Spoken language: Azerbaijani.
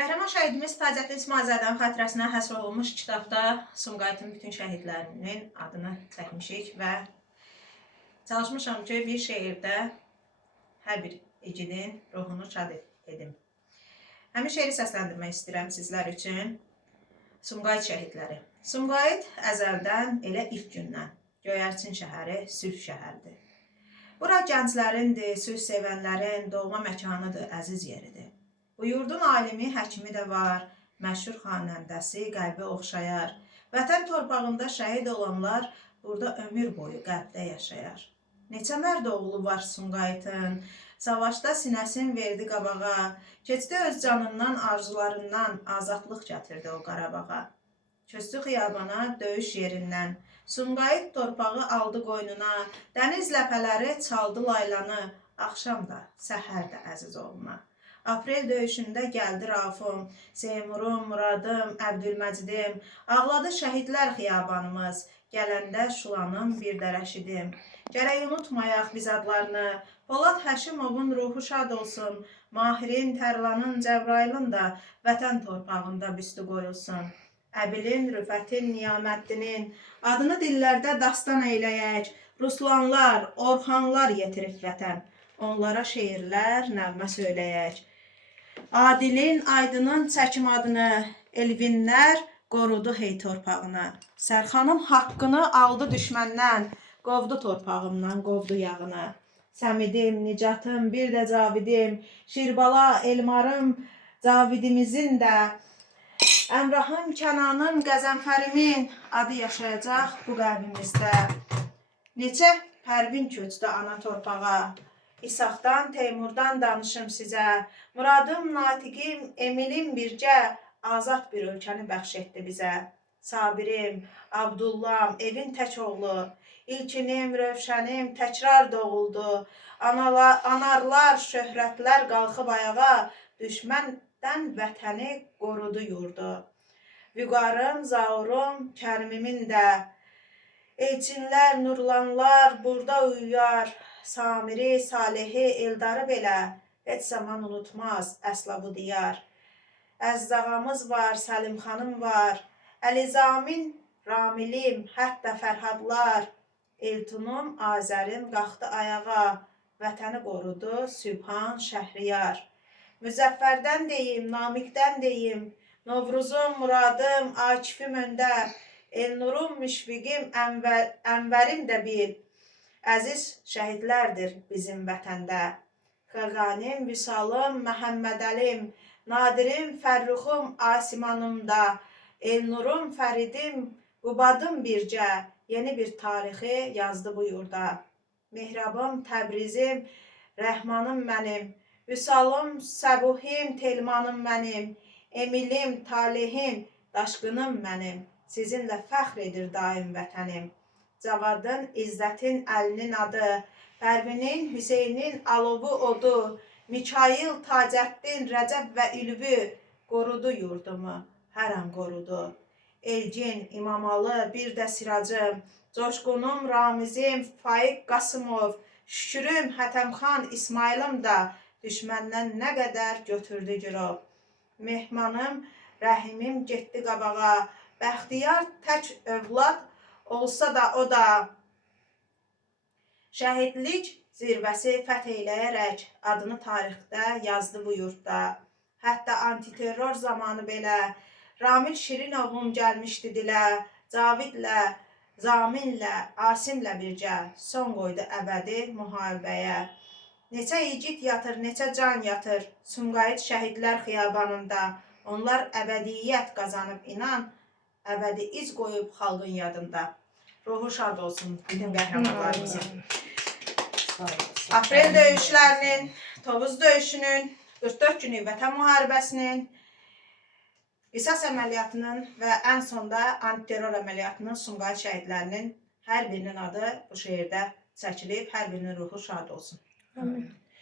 Qəhrəman şəhidimiz Tacəddin İsmayılzadənin xatirəsinə həsr olunmuş kitabda Sumqayıtın bütün şəhidlərinin adını çəkmişik və çalışmışam ki, bir şeirdə hər bir igidin ruhunu şad edim. Həmin şeiri səsləndirmək istəyirəm sizlər üçün. Sumqayıt şəhidləri. Sumqayıt əzəldən elə ilk gündən göyərçin şəhəri, sülh şəhəridir. Bura gənclərindir, sülh sevənlərin doğma məkanıdır, əziz yeridir. Bu yurdun alimi, həkimi də var, məşhur xanəndəsi qəlbi oxşayar. Vətən torpağında şəhid olanlar burada ömür boyu qəlbdə yaşayar. Neçə mərd oğlu var Sumqayıtın, savaşda sinəsin verdi qabağa, keçdi öz canından, arzularından, azadlıq gətirdi o Qarabağa. Köçdü xiyabana, döyüş yerindən, Sumqayıt torpağı aldı qoynuna, dəniz ləpələri çaldı laylanı, axşam da, səhər də əziz oğluna. Aprel döyüşündə gəldi Rafım, Seymurum, Muradım, Əbdülməcidim, ağladı şəhidlər xiyabanımız, gələndə Şulanım bir də Rəşidim. Gərək unutmayaq biz adlarını, Polad Həşimovun ruhu şad olsun, Mahirin, Tərlanın, Cəbrailin da vətən torpağında büstü qoyulsun. Əbilin, Rüfətin, Niyaməddinin adını dillərdə dastan eyləyək, Ruslanlar, Orxanlar yetirib vətən, onlara şeirlər, nəğmə söyləyək. Adilin, Aydının çəkim adını, Elvinlər qorudu hey torpağını. Sərxanım haqqını aldı düşməndən, qovdu torpağımdan, qovdu yağını. Səmidim, Nicatım, bir də Cavidim, Şirbala, Elmarım, Cavidimizin də, Əmrahım, Kənanım, Qəzənfərimin adı yaşayacaq bu qəlbimizdə. Neçə pərvin köçdü ana torpağa, İsaqdan, Teymurdan danışım sizə. Muradım, Natiqim, Emilim bircə azad bir ölkəni bəxş etdi bizə. Sabirim, Abdullam, evin tək oğlu, İlkinim, Rövşənim təkrar doğuldu. Anarlar, şöhrətlər qalxıb ayağa, düşməndən vətəni qorudu yurdu. Vüqarım, Zaurum, Kərimimin də, Elçinlər, Nurlanlar burada uyuyar. Samiri, Salihi, Eldarı belə heç zaman unutmaz əsla bu diyar. Əzzağamız var, Səlimxanım var, Əlizamin, Ramilim, hətta Fərhadlar, Eltunum, Azərim qalxdı ayağa, vətəni qorudu Sübhan, Şəhriyar. Müzəffərdən deyim, Namiqdən deyim, Novruzum, Muradım, Akifim öndə, Elnurum, Müşfiqim, Ənvərim də bil, əziz şəhidlərdir bizim vətəndə. Xırqanim, Vüsalım, Məhəmmədəlim, Nadirim, Fərruxum, Asimanımda, Elnurum, Fəridim, Qubadım bircə, yeni bir tarixi yazdı bu yurda. Mehrabım, Təbrizim, Rəhmanım mənim, Vüsalım, Səbuhim, Telmanım mənim, Emilim, Talihim, Daşqınım mənim, sizinlə fəxr edir daim vətənim. Cavadın, İzzətin, Əlinin adı, Pərvinin, Hüseynin, Alovu odu, Mikail, Tacəddin, Rəcəb və Ülvü qorudu yurdumu, hər an qorudu. Elgin, İmamalı, bir də Siracım, Coşqunum, Ramizim, Faiq Qasımov, Şükürüm, Hətəmxan, İsmailım da düşməndən nə qədər götürdü girov. Mehmanım, Rəhimim getdi qabağa, Bəxtiyar tək övlad olsa da o da şəhidlik zirvəsi fəth eyləyərək adını tarixdə yazdı bu yurtda. Hətta antiterror zamanı belə Ramil Şirinovum gəlmişdi dilə, Cavidlə, Zaminlə, Asimlə bircə son qoydu əbədi müharibəyə. Neçə igid yatır, neçə can yatır Sumqayıt şəhidlər xiyabanında. Onlar əbədiyyət qazanıb inan, əbədi iz qoyub xalqın yadında. Ruhu şad olsun bütün qəhrəmanlarımızın. Aprel döyüşlərinin, Tovuz döyüşünün, 44 günlük vətən müharibəsinin, qisas əməliyyatının və ən sonda antiterror əməliyyatının Sumqayıt şəhidlərinin hər birinin adı bu şeirdə çəkilib, hər birinin ruhu şad olsun. Amin.